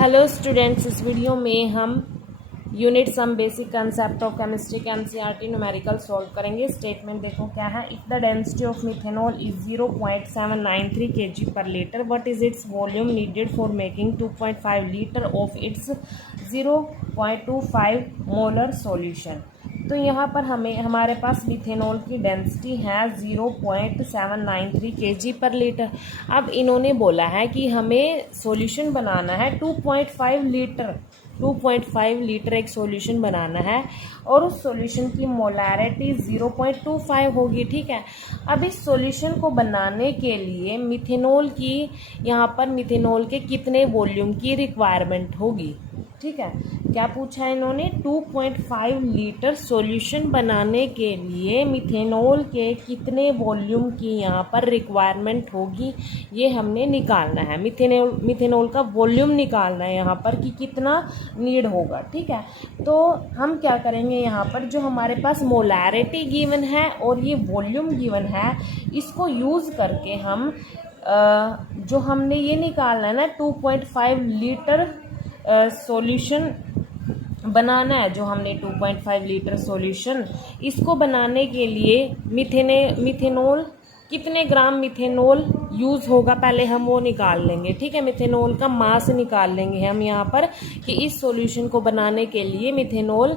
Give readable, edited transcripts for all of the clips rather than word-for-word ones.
Hello students, इस video में हम unit some basic concept of chemistry के एनसीईआरटी न्यूमेरिकल सॉल्व करेंगे। स्टेटमेंट देखो क्या है। If the density of methanol is 0.793 kg per litre, what is its volume needed for making 2.5 litre of its 0.25 molar solution. तो यहाँ पर हमारे पास methanol की डेंसिटी है 0.793 kg पर लीटर। अब इन्होंने बोला है कि हमें सॉल्यूशन बनाना है 2.5 लीटर। 2.5 लीटर एक सॉल्यूशन बनाना है और उस सॉल्यूशन की मोलैरिटी 0.25 होगी। ठीक है। अब इस सॉल्यूशन को बनाने के लिए मिथेनॉल की यहाँ पर मिथेनॉल के कितने वॉल्यूम की रिक्वायरमेंट होगी। ठीक है। क्या पूछा है इन्होंने, 2.5 लीटर सॉल्यूशन बनाने के लिए मिथेनॉल के कितने वॉल्यूम की यहाँ पर रिक्वायरमेंट होगी, ये हमने निकालना है। मिथेनॉल का वॉल्यूम निकालना है यहाँ पर कि कितना नीड होगा। ठीक है। तो हम क्या करेंगे, यहाँ पर जो हमारे पास मोलैरिटी गिवन है और ये वॉल्यूम गिवन है, इसको यूज़ करके हम जो हमने ये निकालना है ना 2.5 लीटर सॉल्यूशन बनाना है, जो हमने 2.5 लीटर सॉल्यूशन, इसको बनाने के लिए मिथेनॉल कितने ग्राम मिथेनॉल यूज़ होगा पहले हम वो निकाल लेंगे। ठीक है। मिथेनॉल का मास निकाल लेंगे हम यहाँ पर कि इस सॉल्यूशन को बनाने के लिए मिथेनॉल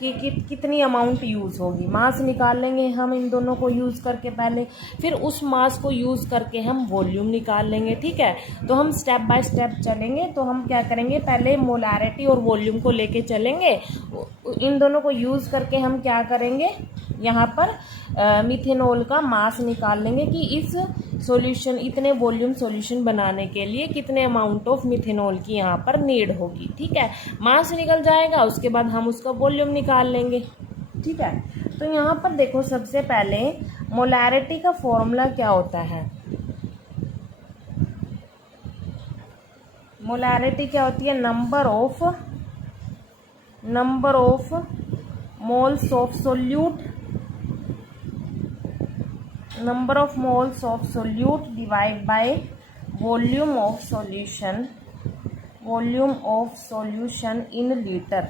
कि कितनी अमाउंट यूज़ होगी। मास निकाल लेंगे हम इन दोनों को यूज़ करके पहले, फिर उस मास को यूज़ करके हम वॉल्यूम निकाल लेंगे। ठीक है। तो हम स्टेप बाय स्टेप चलेंगे। तो हम क्या करेंगे, पहले मोलैरिटी और वॉल्यूम को लेके चलेंगे। इन दोनों को यूज़ करके हम क्या करेंगे, यहाँ पर मिथेनॉल का मास निकाल लेंगे कि इस सॉल्यूशन इतने वॉल्यूम सॉल्यूशन बनाने के लिए कितने अमाउंट ऑफ मिथेनॉल की यहाँ पर नीड होगी। ठीक है। मास निकल जाएगा, उसके बाद हम उसका वॉल्यूम निकाल लेंगे। ठीक है। तो यहाँ पर देखो, सबसे पहले मोलैरिटी का फॉर्मूला क्या होता है। मोलैरिटी क्या होती है, number of moles of solute, number of moles of solute divide by volume of solution in litre.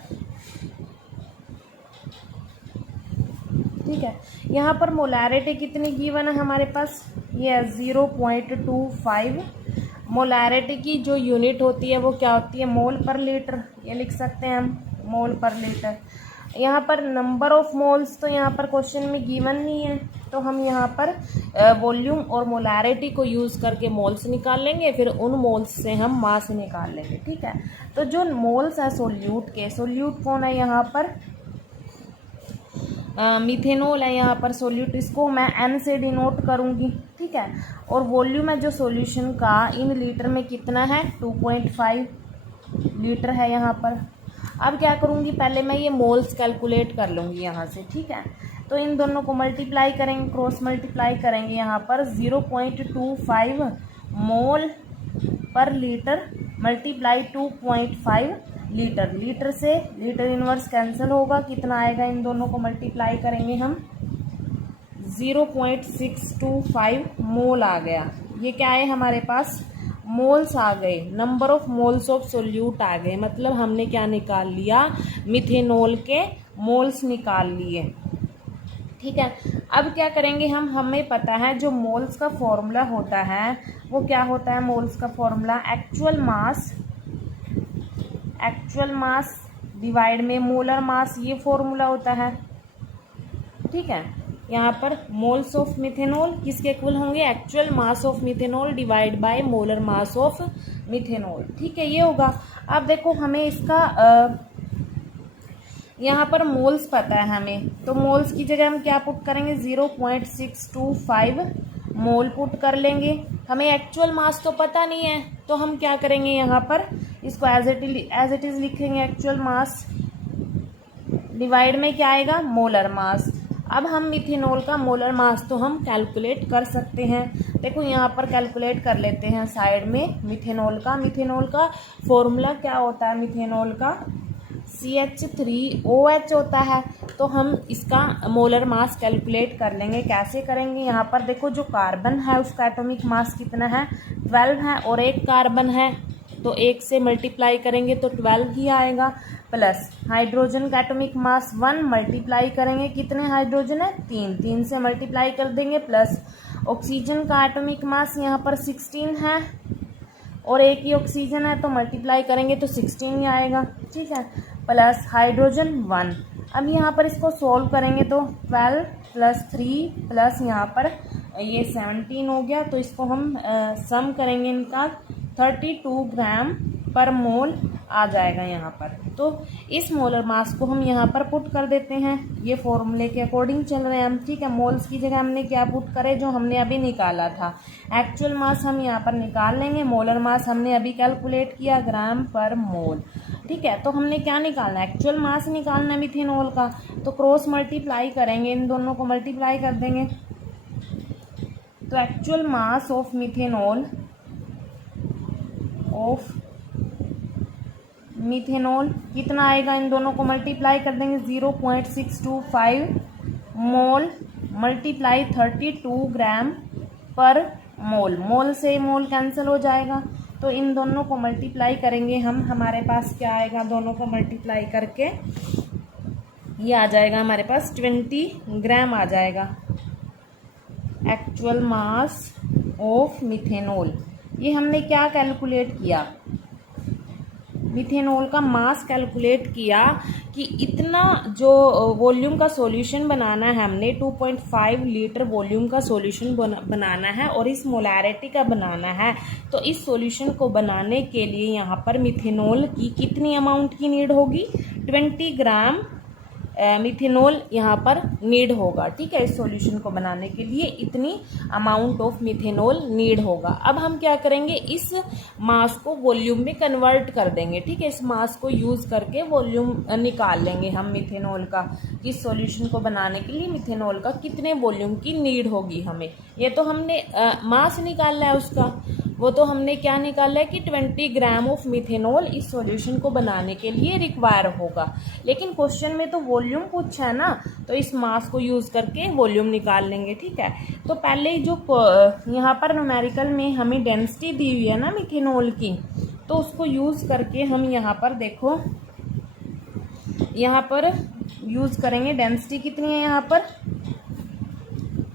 ठीक है। यहाँ पर मोलैरिटी कितनी गिवन है हमारे पास, ये 0.25। मोलैरिटी की जो यूनिट होती है वो क्या होती है, मोल पर लीटर, ये लिख सकते हैं हम, मोल पर लीटर। यहाँ पर नंबर ऑफ मोल्स तो यहाँ पर क्वेश्चन में गिवन नहीं है, तो हम यहाँ पर वॉल्यूम और मोलैरिटी को यूज़ करके मोल्स निकाल लेंगे, फिर उन मोल्स से हम मास निकाल लेंगे। ठीक है। तो जो मोल्स है सोल्यूट के, सोल्यूट कौन है यहाँ पर, मिथेनॉल है यहाँ पर सोल्यूट, इसको मैं N से डिनोट करूँगी। ठीक है। और वॉल्यूम है जो सॉल्यूशन का इन लीटर में कितना है, 2.5 लीटर है यहाँ पर। अब क्या करूँगी, पहले मैं ये मोल्स कैलकुलेट कर लूँगी यहाँ से। ठीक है। तो इन दोनों को मल्टीप्लाई करेंगे, क्रॉस मल्टीप्लाई करेंगे यहाँ पर 0.25 मोल पर लीटर मल्टीप्लाई 2.5 लीटर। लीटर से लीटर इनवर्स कैंसिल होगा, कितना आएगा, इन दोनों को मल्टीप्लाई करेंगे हम, 0.625 मोल आ गया। ये क्या है हमारे पास, मोल्स आ गए, number of moles of solute आ गए। मतलब हमने क्या निकाल लिया, मिथेनॉल के मोल्स निकाल लिए। ठीक है। अब क्या करेंगे हम, हमें पता है जो मोल्स का फॉर्मूला होता है वो क्या होता है, मोल्स का फॉर्मूला एक्चुअल मास डिवाइड में मोलर मास, ये फॉर्मूला होता है। ठीक है। यहाँ पर मोल्स ऑफ मिथेनॉल किसके इक्वल होंगे, actual mass of methanol divide by molar mass of methanol. ठीक है, ये होगा। अब देखो, हमें इसका यहाँ पर मोल्स पता है हमें, तो मोल्स की जगह हम क्या पुट करेंगे, 0.625 मोल पुट कर लेंगे। हमें एक्चुअल मास तो पता नहीं है, तो हम क्या करेंगे, यहाँ पर इसको एज इट इज लिखेंगे, एक्चुअल मास डिवाइड में क्या आएगा, मोलर मास। अब हम मिथेनॉल का मोलर मास तो हम कैलकुलेट कर सकते हैं। देखो यहाँ पर कैलकुलेट कर लेते हैं साइड में मिथेनॉल का फॉर्मूला क्या होता है, मिथेनॉल का CH3OH होता है। तो हम इसका मोलर मास कैलकुलेट कर लेंगे। कैसे करेंगे, यहाँ पर देखो जो कार्बन है उसका एटॉमिक मास कितना है, 12 है, और एक कार्बन है तो 1 से मल्टीप्लाई करेंगे तो 12 ही आएगा, प्लस हाइड्रोजन का एटॉमिक मास 1 मल्टीप्लाई करेंगे, कितने हाइड्रोजन है 3, 3 से मल्टीप्लाई कर देंगे, प्लस ऑक्सीजन का एटॉमिक मास यहाँ पर 16 है और एक ही ऑक्सीजन है तो मल्टीप्लाई करेंगे तो 16 ही आएगा, ठीक है, प्लस हाइड्रोजन 1। अब यहाँ पर इसको सॉल्व करेंगे तो 12 प्लस 3 प्लस यहाँ पर ये 17 हो गया, तो इसको हम सम करेंगे इनका 32 ग्राम पर मोल आ जाएगा यहाँ पर। तो इस मोलर मास को हम यहाँ पर पुट कर देते हैं, ये फॉर्मूले के अकॉर्डिंग चल रहे हैं हम, ठीक है। मोल्स की जगह हमने क्या पुट करे, जो हमने अभी निकाला था एक्चुअल मास हम यहाँ पर निकाल लेंगे, मोलर मास हमने अभी कैलकुलेट किया ग्राम पर मोल, ठीक है। तो हमने क्या निकालना है, एक्चुअल मास निकालना है मिथेनॉल का, तो क्रॉस मल्टीप्लाई करेंगे, इन दोनों को मल्टीप्लाई कर देंगे, तो एक्चुअल मास ऑफ मिथेनॉल कितना आएगा, इन दोनों को मल्टीप्लाई कर देंगे 0.625 मोल मल्टीप्लाई 32 ग्राम पर मोल, मोल से मोल कैंसिल हो जाएगा, तो इन दोनों को मल्टीप्लाई करेंगे हम, हमारे पास क्या आएगा, दोनों को मल्टीप्लाई करके ये आ जाएगा हमारे पास 20 ग्राम आ जाएगा एक्चुअल मास ऑफ मिथेनॉल। ये हमने क्या कैलकुलेट किया, मिथेनॉल का मास कैलकुलेट किया कि इतना जो वॉल्यूम का सॉल्यूशन बनाना है हमने 2.5 लीटर वॉल्यूम का सॉल्यूशन बनाना है और इस मोलैरिटी का बनाना है, तो इस सॉल्यूशन को बनाने के लिए यहाँ पर मिथेनॉल की कितनी अमाउंट की नीड होगी, 20 ग्राम मिथेनॉल यहाँ पर नीड होगा, ठीक है। इस सॉल्यूशन को बनाने के लिए इतनी अमाउंट ऑफ मिथेनॉल नीड होगा। अब हम क्या करेंगे, इस मास को वॉल्यूम में कन्वर्ट कर देंगे, ठीक है। इस मास को यूज़ करके वॉल्यूम निकाल लेंगे हम मिथेनॉल का, इस सॉल्यूशन को बनाने के लिए मिथेनॉल का कितने वॉल्यूम की नीड होगी हमें। ये तो हमने मास निकालना है उसका, वो तो हमने क्या निकाला है कि 20 ग्राम ऑफ मिथेनॉल इस सॉल्यूशन को बनाने के लिए रिक्वायर होगा, लेकिन क्वेश्चन में तो वॉल्यूम पूछा है ना, तो इस मास को यूज़ करके वॉल्यूम निकाल लेंगे, ठीक है। तो पहले जो यहाँ पर न्यूमेरिकल में हमें डेंसिटी दी हुई है ना मिथेनॉल की, तो उसको यूज़ करके हम यहाँ पर देखो, यहाँ पर यूज़ करेंगे, डेंसिटी कितनी है, यहाँ पर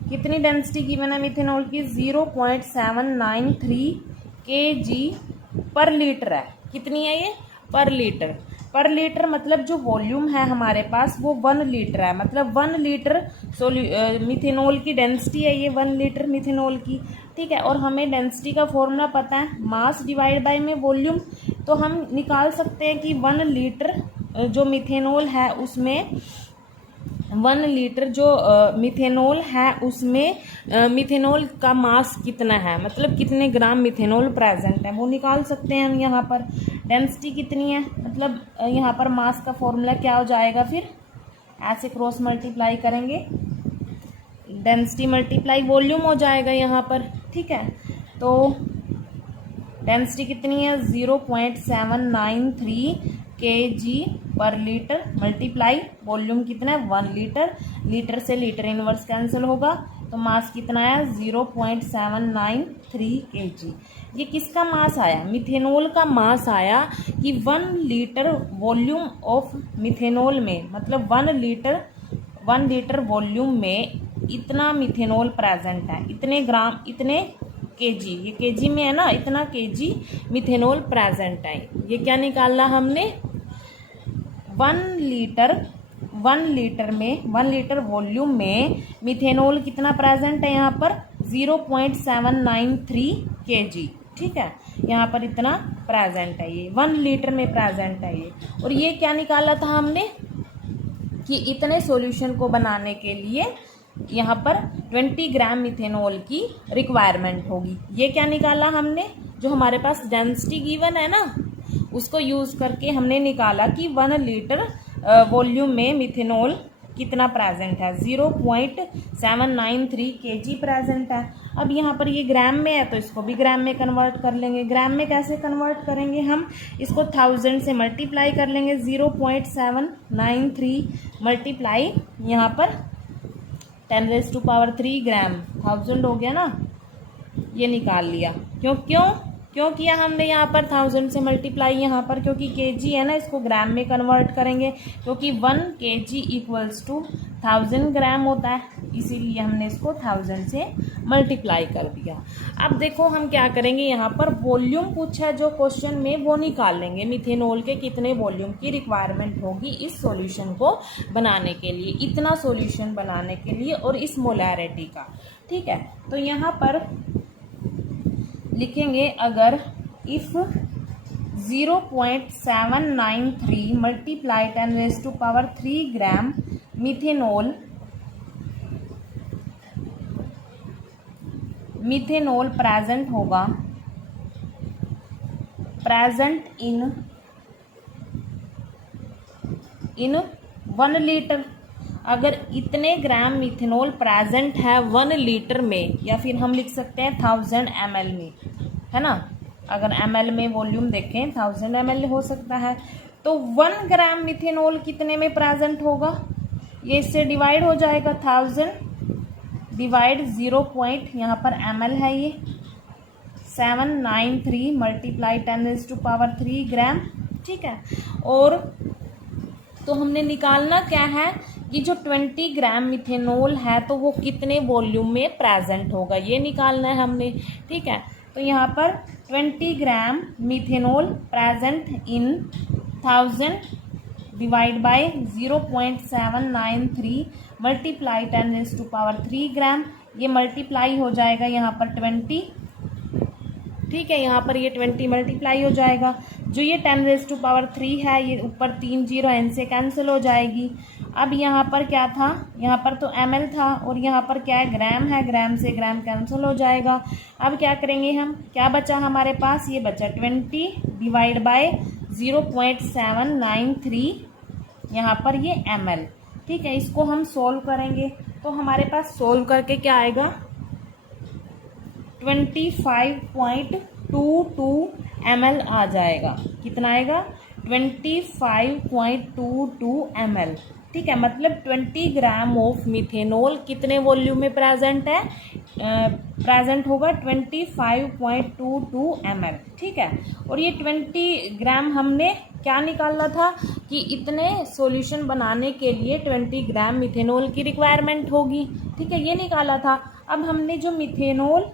कितनी डेंसिटी गिवन है मिथेनॉल की, 0.793 kg पर लीटर है, कितनी है ये पर लीटर, पर लीटर मतलब जो वॉल्यूम है हमारे पास वो 1 लीटर है, मतलब 1 लीटर मिथेनॉल की डेंसिटी है ये 1 लीटर मिथेनॉल की, ठीक है। और हमें डेंसिटी का फॉर्मूला पता है, मास डिवाइड बाय में वॉल्यूम, तो हम निकाल सकते हैं कि 1 लीटर जो मिथेनॉल है उसमें 1 लीटर जो मिथेनॉल है उसमें मिथेनॉल का मास कितना है, मतलब कितने ग्राम मिथेनॉल प्रेजेंट है वो निकाल सकते हैं हम। यहाँ पर डेंसिटी कितनी है, मतलब यहाँ पर मास का फॉर्मूला क्या हो जाएगा, फिर ऐसे क्रॉस मल्टीप्लाई करेंगे, डेंसिटी मल्टीप्लाई वॉल्यूम हो जाएगा यहाँ पर, ठीक है। तो डेंसिटी कितनी है 0.793 kg per litre multiply volume कितना है 1 लीटर, लीटर से लीटर इनवर्स कैंसिल होगा, तो मास कितना आया 0.793 kg। ये किसका मास आया, मिथेनॉल का मास आया कि 1 लीटर वॉल्यूम ऑफ मिथेनॉल में, मतलब 1 लीटर वॉल्यूम में इतना मिथेनॉल प्रेजेंट है, इतने ग्राम, इतने केजी, ये केजी में है ना, इतना केजी मिथेनॉल प्रेजेंट है। ये क्या निकालना हमने, 1 लीटर वॉल्यूम में मिथेनॉल कितना प्रेजेंट है, यहाँ पर 0.793 kg, ठीक है। यहाँ पर इतना प्रेजेंट है, ये 1 लीटर में प्रेजेंट है ये। और ये क्या निकाला था हमने कि इतने सॉल्यूशन को बनाने के लिए यहाँ पर 20 ग्राम मिथेनॉल की रिक्वायरमेंट होगी। ये क्या निकाला हमने, जो हमारे पास डेंसिटी गिवन है ना उसको यूज़ करके हमने निकाला कि 1 लीटर वॉल्यूम में मिथेनॉल कितना प्रेजेंट है, 0.793 kg प्रेजेंट है। अब यहाँ पर ये ग्राम में है तो इसको भी ग्राम में कन्वर्ट कर लेंगे। ग्राम में कैसे कन्वर्ट करेंगे हम, इसको 1000 से मल्टीप्लाई कर लेंगे, 0.793 मल्टीप्लाई यहाँ पर 10⁻³ ग्राम, 1000 हो गया ना, ये निकाल लिया। क्यों क्यों किया हमने यहाँ पर 1000 से मल्टीप्लाई, यहाँ पर क्योंकि केजी है ना, इसको ग्राम में कन्वर्ट करेंगे, क्योंकि 1 केजी इक्वल्स टू 1000 ग्राम होता है, इसीलिए हमने इसको 1000 से मल्टीप्लाई कर दिया। अब देखो हम क्या करेंगे, यहाँ पर वॉल्यूम पूछा है जो क्वेश्चन में, वो निकाल लेंगे। मिथेनॉल के कितने वॉल्यूम की रिक्वायरमेंट होगी इस सॉल्यूशन को बनाने के लिए, इतना सॉल्यूशन बनाने के लिए और इस मोलैरिटी का। ठीक है, तो यहाँ पर लिखेंगे अगर if 0.793 multiply 10⁻³ gram methanol present होगा, प्रेजेंट इन 1 लीटर। अगर इतने ग्राम मिथेनॉल प्रेजेंट है 1 लीटर में, या फिर हम लिख सकते हैं 1000 ml में, है ना। अगर ml में वॉल्यूम देखें 1000 ml हो सकता है, तो 1 ग्राम मिथेनॉल कितने में प्रेजेंट होगा, ये इससे डिवाइड हो जाएगा। 1000 डिवाइड 0. यहाँ पर ml है, ये 793 मल्टीप्लाई 10⁻³ ग्राम। ठीक है, और तो हमने निकालना क्या है कि जो 20 ग्राम मिथेनॉल है तो वो कितने वॉल्यूम में प्रेजेंट होगा, ये निकालना है हमने। ठीक है, तो यहाँ पर 20 gram methanol present in 1000 divide by 0.793 multiply 10⁻³ gram, ये मल्टीप्लाई हो जाएगा यहाँ पर 20। ठीक है, यहाँ पर ये 20 मल्टीप्लाई हो जाएगा। जो ये 10⁻³ है, ये ऊपर 3 0 n से कैंसिल हो जाएगी। अब यहाँ पर क्या था, यहाँ पर तो ml था और यहाँ पर क्या है, ग्राम है, ग्राम से ग्राम कैंसिल हो जाएगा। अब क्या करेंगे हम, क्या बचा हमारे पास, ये बचा 20 डिवाइड बाय 0.793, यहाँ पर ये ml। ठीक है, इसको हम सोल्व करेंगे तो हमारे पास सोल्व करके क्या आएगा, 25.22 ml आ जाएगा। कितना आएगा, 25.22 ml। ठीक है, मतलब 20 ग्राम ऑफ मिथेनॉल कितने वॉल्यूम में प्रेजेंट है, प्रेजेंट होगा 25.22 ml। ठीक है, और ये 20 ग्राम हमने क्या निकालना था कि इतने सॉल्यूशन बनाने के लिए 20 ग्राम मिथेनॉल की रिक्वायरमेंट होगी। ठीक है, ये निकाला था। अब हमने जो मिथेनॉल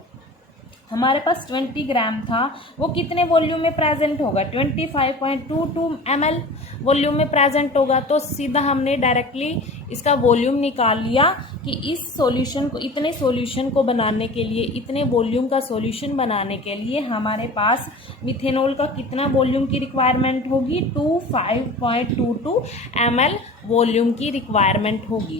हमारे पास 20 ग्राम था वो कितने वॉल्यूम में प्रेजेंट होगा, 25.22 ml वॉल्यूम में प्रेजेंट होगा। तो सीधा हमने डायरेक्टली इसका वॉल्यूम निकाल लिया कि इस सॉल्यूशन को, इतने सॉल्यूशन को बनाने के लिए, इतने वॉल्यूम का सॉल्यूशन बनाने के लिए हमारे पास मिथेनॉल का कितना वॉल्यूम की रिक्वायरमेंट होगी, 25.22 ml वॉल्यूम की रिक्वायरमेंट होगी।